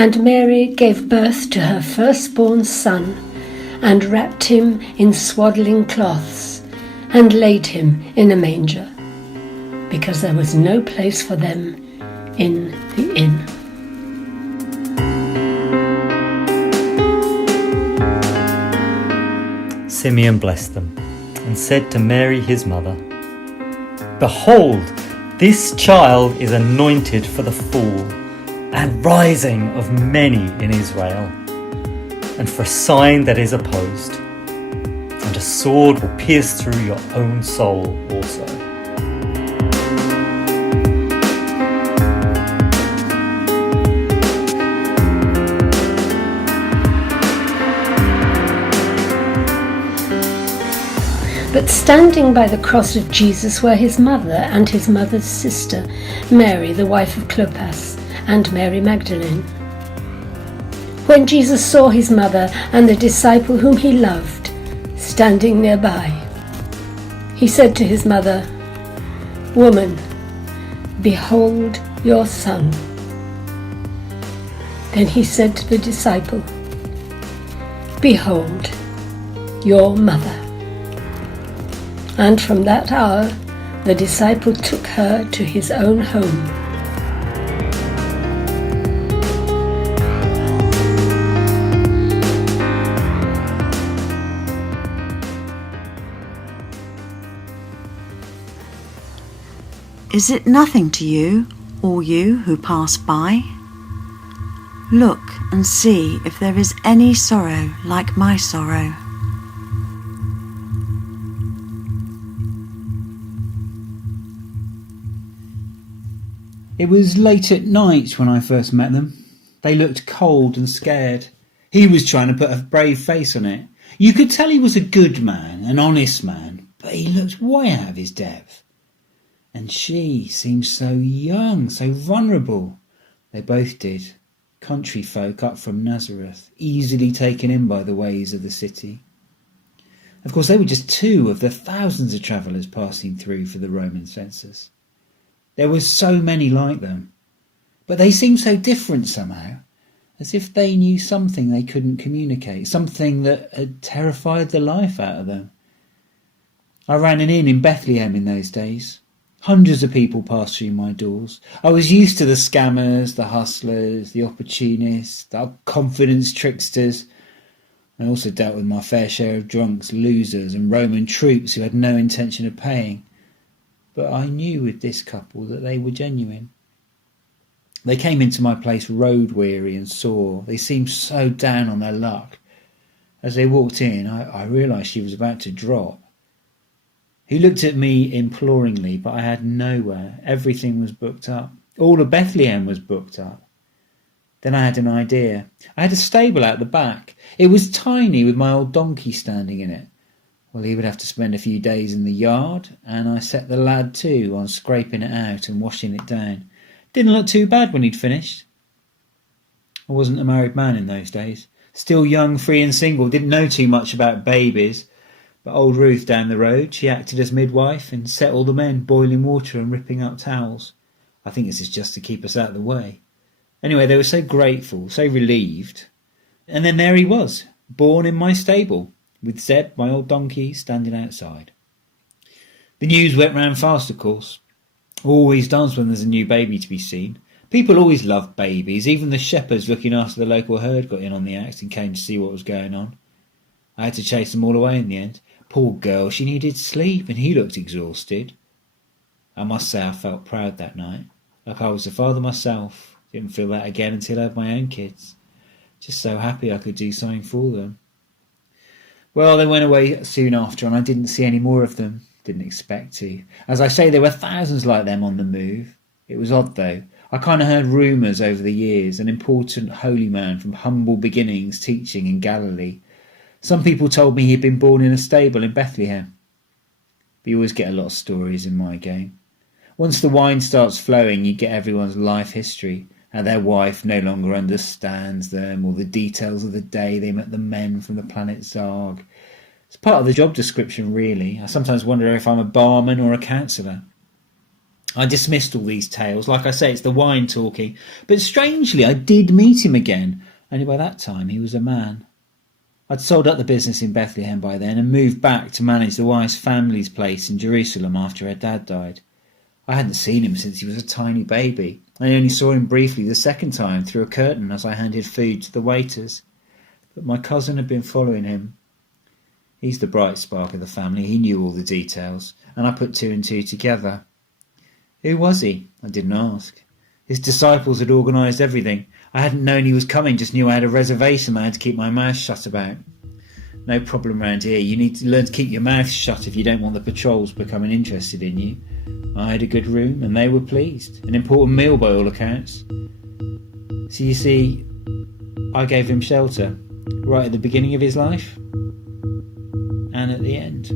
And Mary gave birth to her firstborn son, and wrapped him in swaddling cloths, and laid him in a manger, because there was no place for them in the inn. Simeon blessed them, and said to Mary his mother, "Behold, this child is anointed for the fall and rising of many in Israel, and for a sign that is opposed, and a sword will pierce through your own soul also." But standing by the cross of Jesus were his mother and his mother's sister, Mary, the wife of Clopas, and Mary Magdalene. When Jesus saw his mother and the disciple whom he loved standing nearby, he said to his mother, "Woman, behold your son." Then he said to the disciple, "Behold your mother." And from that hour the disciple took her to his own home. Is it nothing to you, all you who pass by? Look and see if there is any sorrow like my sorrow. It was late at night when I first met them. They looked cold and scared. He was trying to put a brave face on it. You could tell he was a good man, an honest man, but he looked way out of his depth. And she seemed so young, so vulnerable. They both did. Country folk up from Nazareth, easily taken in by the ways of the city. Of course, they were just two of the thousands of travellers passing through for the Roman census. There were so many like them, but they seemed so different somehow, as if they knew something they couldn't communicate, something that had terrified the life out of them. I ran an inn in Bethlehem in those days. Hundreds of people passed through my doors. I was used to the scammers, the hustlers, the opportunists, the confidence tricksters. I also dealt with my fair share of drunks, losers and Roman troops who had no intention of paying. But I knew with this couple that they were genuine. They came into my place road-weary and sore. They seemed so down on their luck. As they walked in, I realised she was about to drop. He looked at me imploringly, but I had nowhere. Everything was booked up. All of Bethlehem was booked up. Then I had an idea. I had a stable out the back. It was tiny with my old donkey standing in it. Well, he would have to spend a few days in the yard, and I set the lad too on scraping it out and washing it down. Didn't look too bad when he'd finished. I wasn't a married man in those days. Still young, free and single, didn't know too much about babies. But old Ruth down the road, she acted as midwife and set all the men boiling water and ripping up towels. I think this is just to keep us out of the way. Anyway, they were so grateful, so relieved. And then there he was, born in my stable, with Zeb, my old donkey, standing outside. The news went round fast, of course. Always does when there's a new baby to be seen. People always love babies. Even the shepherds looking after the local herd got in on the act and came to see what was going on. I had to chase them all away in the end. Poor girl, she needed sleep and he looked exhausted. I must say I felt proud that night, like I was a father myself. Didn't feel that again until I had my own kids. Just so happy I could do something for them. Well, they went away soon after and I didn't see any more of them. Didn't expect to. As I say, there were thousands like them on the move. It was odd though. I kind of heard rumours over the years, an important holy man from humble beginnings teaching in Galilee. Some people told me he'd been born in a stable in Bethlehem. But you always get a lot of stories in my game. Once the wine starts flowing, you get everyone's life history, how their wife no longer understands them, or the details of the day they met the men from the planet Zarg. It's part of the job description, really. I sometimes wonder if I'm a barman or a counsellor. I dismissed all these tales. Like I say, it's the wine talking. But strangely, I did meet him again, only by that time he was a man. I'd sold up the business in Bethlehem by then and moved back to manage the wife's family's place in Jerusalem after her dad died. I hadn't seen him since he was a tiny baby. I only saw him briefly the second time through a curtain as I handed food to the waiters. But my cousin had been following him. He's the bright spark of the family. He knew all the details, and I put two and two together. Who was he? I didn't ask. His disciples had organised everything. I hadn't known he was coming, just knew I had a reservation I had to keep my mouth shut about. No problem round here. You need to learn to keep your mouth shut if you don't want the patrols becoming interested in you. I had a good room, and they were pleased. An important meal by all accounts. So you see, I gave him shelter, right at the beginning of his life, and at the end.